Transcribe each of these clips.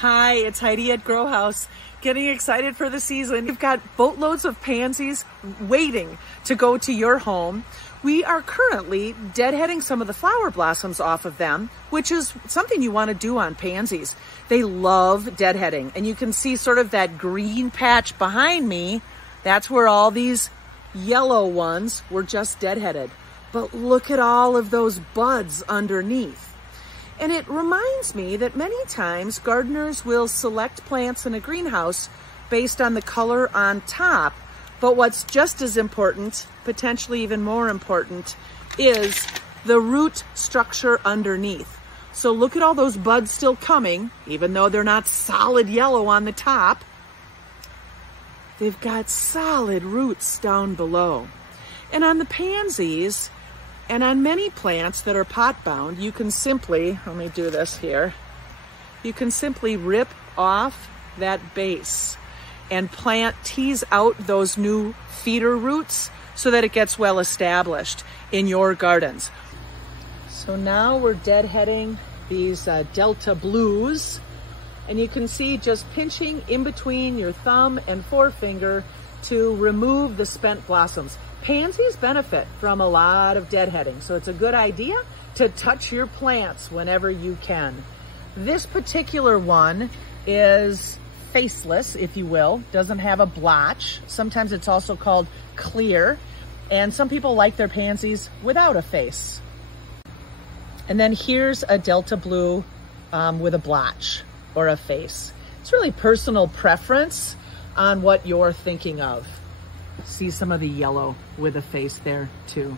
Hi, it's Heidi at Grow House. Getting excited for the season. We've got boatloads of pansies waiting to go to your home. We are currently deadheading some of the flower blossoms off of them, which is something you want to do on pansies. They love deadheading, and you can see sort of that green patch behind me. That's where all these yellow ones were just deadheaded. But look at all of those buds underneath. And it reminds me that many times gardeners will select plants in a greenhouse based on the color on top. But what's just as important, potentially even more important, is the root structure underneath. So look at all those buds still coming, even though they're not solid yellow on the top. They've got solid roots down below. And on the pansies, and on many plants that are pot bound, you can simply, let me do this here, you can simply rip off that base and tease out those new feeder roots so that it gets well established in your gardens. So now we're deadheading these Delta Blues, and you can see just pinching in between your thumb and forefinger to remove the spent blossoms. Pansies benefit from a lot of deadheading, so it's a good idea to touch your plants whenever you can. This particular one is faceless, if you will, doesn't have a blotch. Sometimes it's also called clear, and some people like their pansies without a face. And then here's a Delta Blue with a blotch or a face. It's really personal preference on what you're thinking of. See some of the yellow with a face there too.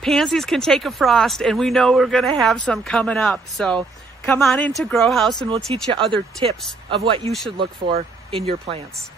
Pansies can take a frost, and we know we're gonna have some coming up. So come on into Grow House and we'll teach you other tips of what you should look for in your plants.